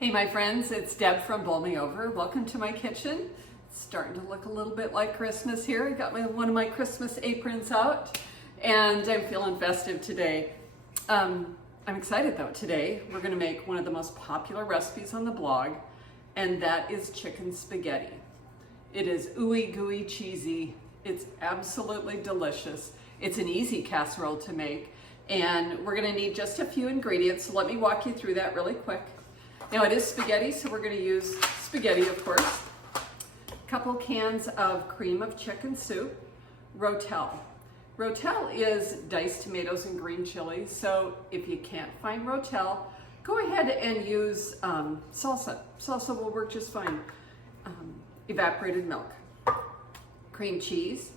Hey my friends, it's Deb from Bowl Me Over. Welcome to my kitchen. It's starting to look a little bit like Christmas here. I got one of my Christmas aprons out and I'm feeling festive today. I'm excited though. Today we're going to make one of the most popular recipes on the blog, and that is chicken spaghetti. It is ooey gooey cheesy. It's absolutely delicious. It's an easy casserole to make, and we're going to need just a few ingredients. So let me walk you through that really quick. Now it is spaghetti, so we're going to use spaghetti, of course. A couple cans of cream of chicken soup, RoTel. RoTel is diced tomatoes and green chilies, so if you can't find RoTel, go ahead and use salsa. Salsa will work just fine. Evaporated milk, cream cheese,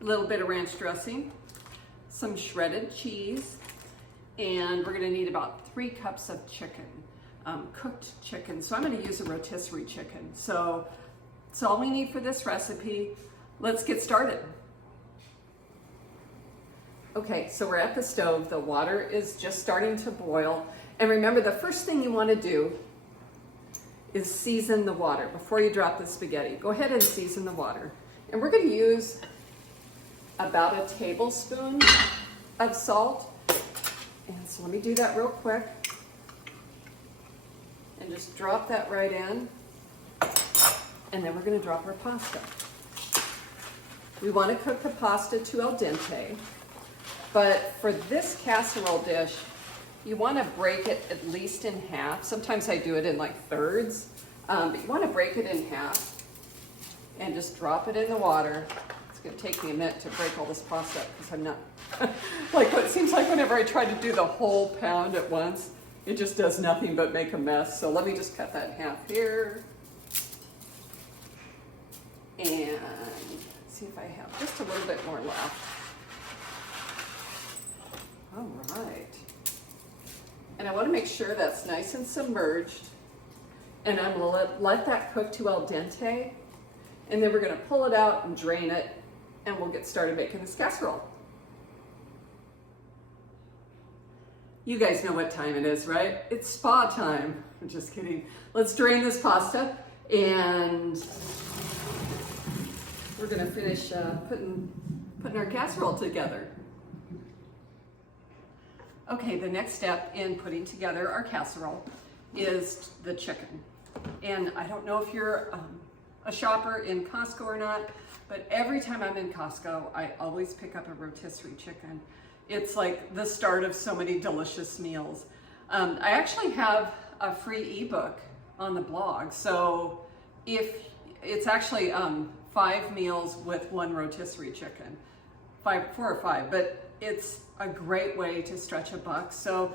a little bit of ranch dressing, some shredded cheese, and we're going to need about 3 cups of chicken. Cooked chicken. So I'm going to use a rotisserie chicken. So that's all we need for this recipe. Let's get started. Okay, so we're at the stove. The water is just starting to boil. And remember, the first thing you want to do is season the water before you drop the spaghetti. Go ahead and season the water. And we're going to use about a tablespoon of salt. And so let me do that real quick. And just drop that right in. And then we're going to drop our pasta. We want to cook the pasta to al dente, but for this casserole dish, you want to break it at least in half. Sometimes I do it in like thirds, but you want to break it in half and just drop it in the water. It's going to take me a minute to break all this pasta because I'm not, like what it seems like whenever I try to do the whole pound at once, it just does nothing but make a mess. So let me just cut that in half here. And see if I have just a little bit more left. All right. And I want to make sure that's nice and submerged. And I'm going to let that cook to al dente. And then we're going to pull it out and drain it. And we'll get started making this casserole. You guys know what time it is, right? It's spa time. I'm just kidding. Let's drain this pasta, and we're gonna finish putting our casserole together. Okay, the next step in putting together our casserole is the chicken. And I don't know if you're a shopper in Costco or not, but every time I'm in Costco, I always pick up a rotisserie chicken. It's like the start of so many delicious meals. I actually have a free ebook on the blog. So if it's actually 5 meals with 1 rotisserie chicken, 4 or 5, but it's a great way to stretch a buck. So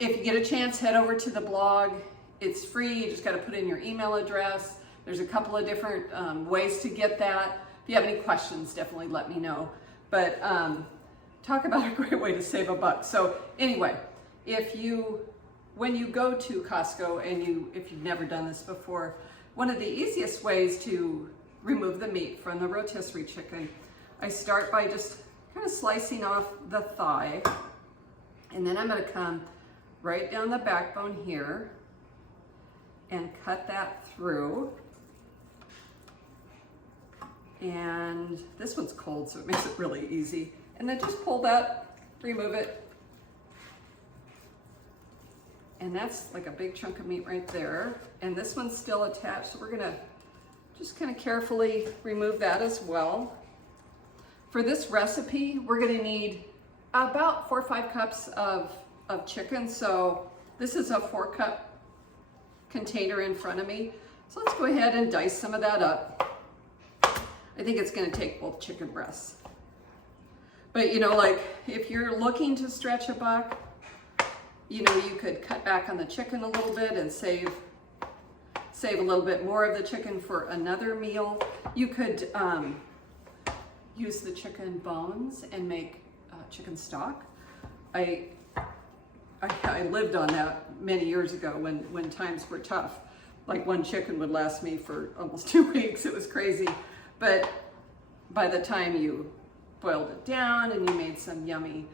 if you get a chance, head over to the blog. It's free. You just got to put in your email address. There's a couple of different ways to get that. If you have any questions, definitely let me know. But talk about a great way to save a buck. So anyway, when you go to Costco and if you've never done this before, one of the easiest ways to remove the meat from the rotisserie chicken, I start by just kind of slicing off the thigh, and then I'm going to come right down the backbone here and cut that through. And this one's cold, so it makes it really easy. And then just pull that, remove it. And that's like a big chunk of meat right there. And this one's still attached, so we're gonna just kind of carefully remove that as well. For this recipe, we're gonna need about 4 or 5 cups of chicken. So this is a 4-cup container in front of me. So let's go ahead and dice some of that up. I think it's gonna take both chicken breasts. But you know, like if you're looking to stretch a buck, you know, you could cut back on the chicken a little bit and save a little bit more of the chicken for another meal. You could use the chicken bones and make chicken stock. I lived on that many years ago when times were tough. Like 1 chicken would last me for almost 2 weeks. It was crazy. But by the time you boiled it down and you made some yummy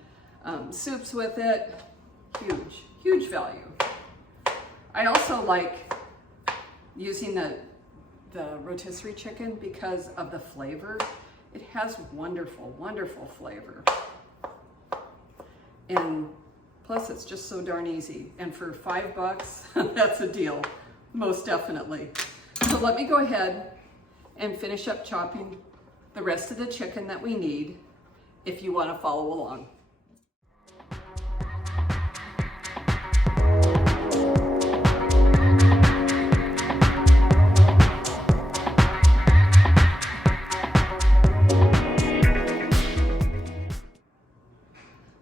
soups with it, huge value. I also like using the rotisserie chicken because of the flavor. It has wonderful, wonderful flavor. And plus it's just so darn easy. And for $5, that's a deal, most definitely. So let me go ahead and finish up chopping the rest of the chicken that we need if you want to follow along.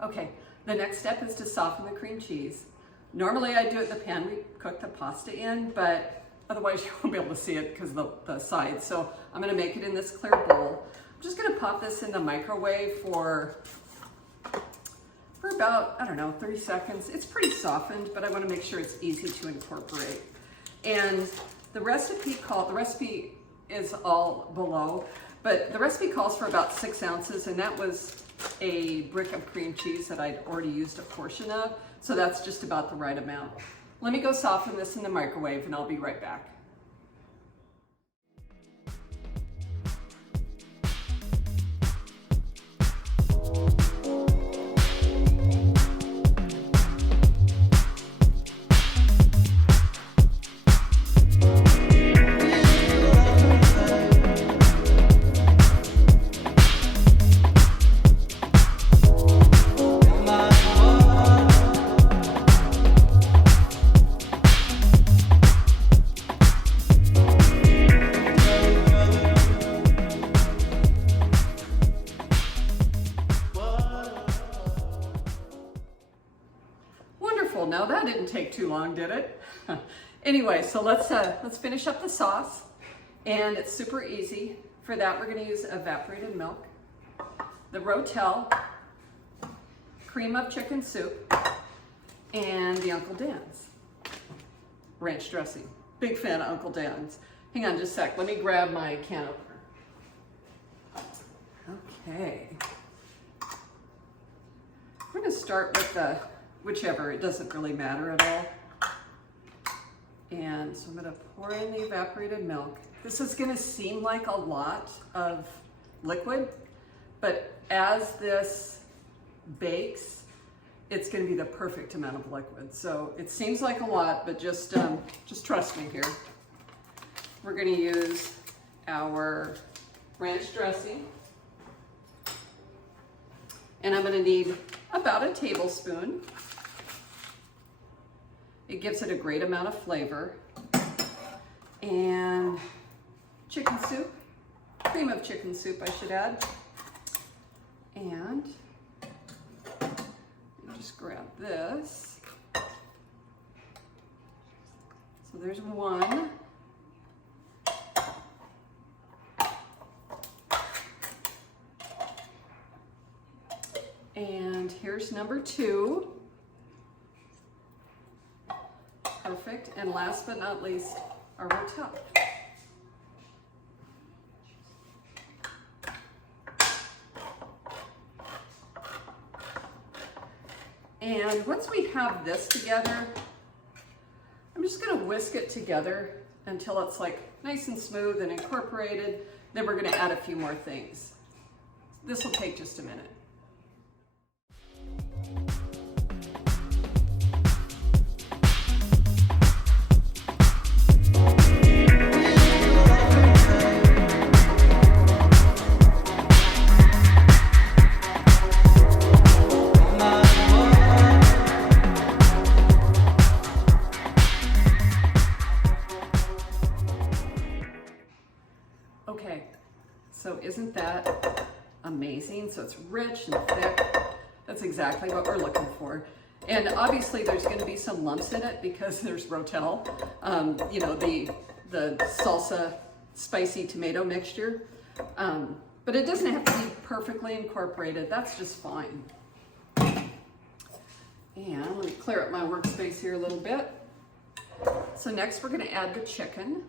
Okay, the next step is to soften the cream cheese. Normally I do it in the pan we cook the pasta in, but otherwise you won't be able to see it because of the sides. So I'm gonna make it in this clear bowl. I'm just gonna pop this in the microwave for about, I don't know, 30 seconds. It's pretty softened, but I wanna make sure it's easy to incorporate. And the recipe is all below, but the recipe calls for about 6 ounces, and that was a brick of cream cheese that I'd already used a portion of, so that's just about the right amount. Let me go soften this in the microwave and I'll be right back. Now that didn't take too long, did it? Anyway, so let's finish up the sauce, and it's super easy. For that, we're going to use evaporated milk, the RoTel cream of chicken soup, and the Uncle Dan's ranch dressing. Big fan of Uncle Dan's. Hang on just a sec. Let me grab my can opener. Okay. We're going to start with the whichever, it doesn't really matter at all. And so I'm gonna pour in the evaporated milk. This is gonna seem like a lot of liquid, but as this bakes, it's gonna be the perfect amount of liquid. So it seems like a lot, but just trust me here. We're gonna use our ranch dressing. And I'm gonna need about a tablespoon. It gives it a great amount of flavor. And chicken soup, cream of chicken soup I should add. And just grab this. So there's one. And here's number 2. Perfect. And last but not least, our RoTel. And once we have this together, I'm just going to whisk it together until it's like nice and smooth and incorporated. Then we're going to add a few more things. This will take just a minute. Okay, so isn't that amazing? So it's rich and thick. That's exactly what we're looking for. And obviously there's going to be some lumps in it because there's RoTel, you know, the salsa spicy tomato mixture. But it doesn't have to be perfectly incorporated. That's just fine. And let me clear up my workspace here a little bit. So next we're going to add the chicken.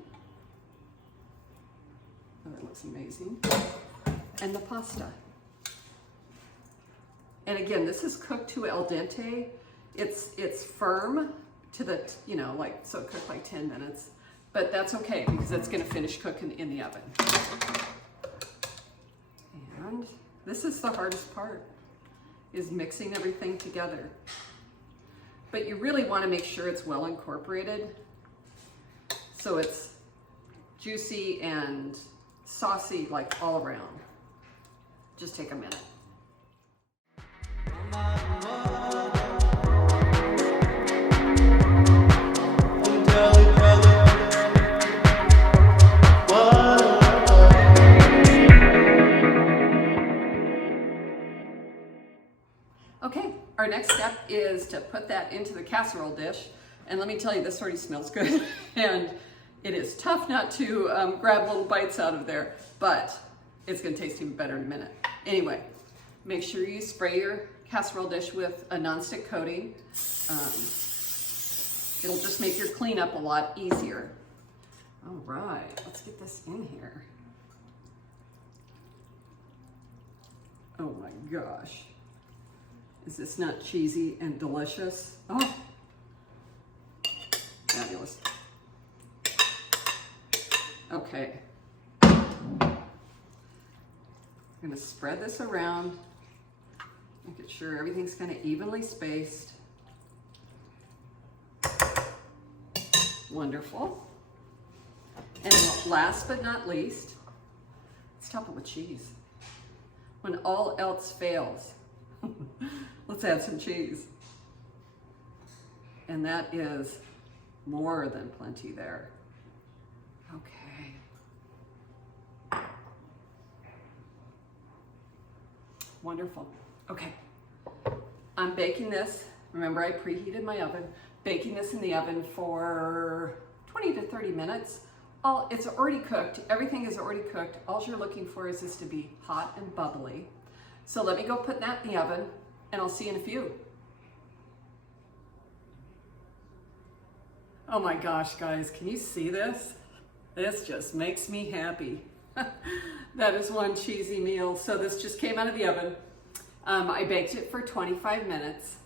Oh, that looks amazing. And the pasta. And again, this is cooked to al dente. It's firm to the, you know, like, so cooked like 10 minutes. but that's okay because it's gonna finish cooking in the oven. And this is the hardest part, is mixing everything together. But you really wanna make sure it's well incorporated so it's juicy and saucy like all around. Just take a minute. Okay, our next step is to put that into the casserole dish. And let me tell you, this already smells good. And it is tough not to grab little bites out of there, but it's gonna taste even better in a minute. Anyway, make sure you spray your casserole dish with a nonstick coating. It'll just make your cleanup a lot easier. All right, let's get this in here. Oh my gosh. Is this not cheesy and delicious? Oh, fabulous. Okay. I'm gonna spread this around, making sure everything's kind of evenly spaced. Wonderful. And last but not least, let's top it with cheese. When all else fails, let's add some cheese. And that is more than plenty there. Okay. Wonderful. Okay. I'm baking this. Remember, I preheated my oven. Baking this in the oven for 20 to 30 minutes. It's already cooked. Everything is already cooked. All you're looking for is this to be hot and bubbly. So let me go put that in the oven, and I'll see you in a few. Oh my gosh, guys, can you see this? This just makes me happy. That is one cheesy meal. So this just came out of the oven. I baked it for 25 minutes.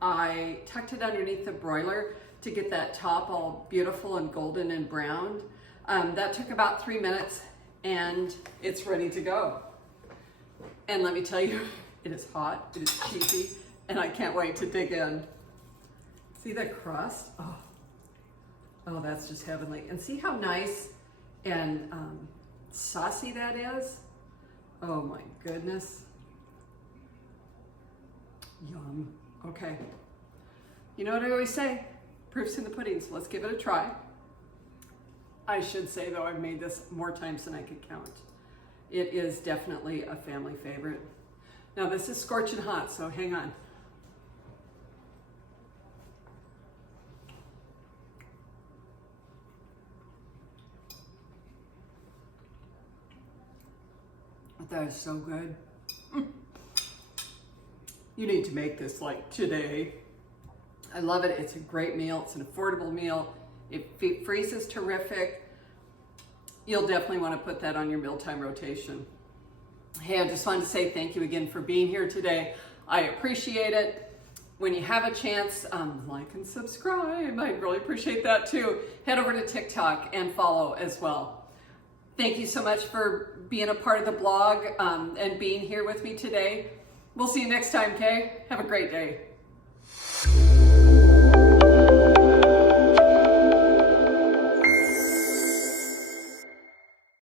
I tucked it underneath the broiler to get that top all beautiful and golden and browned. That took about 3 minutes, and it's ready to go. And let me tell you, it is hot, it is cheesy, and I can't wait to dig in. See the crust? Oh, that's just heavenly. And see how nice and saucy that is? Oh my goodness. Yum. Okay. You know what I always say? Proof's in the pudding, so let's give it a try. I should say though, I've made this more times than I could count. It is definitely a family favorite. Now this is scorching hot, so hang on. That is so good. You need to make this like today. I love it. It's a great meal. It's an affordable meal. It freezes terrific. You'll definitely want to put that on your mealtime rotation. Hey, I just wanted to say thank you again for being here today. I appreciate it. When you have a chance, like and subscribe. I'd really appreciate that too. Head over to TikTok and follow as well. Thank you so much for being a part of the blog and being here with me today. We'll see you next time, okay? Have a great day.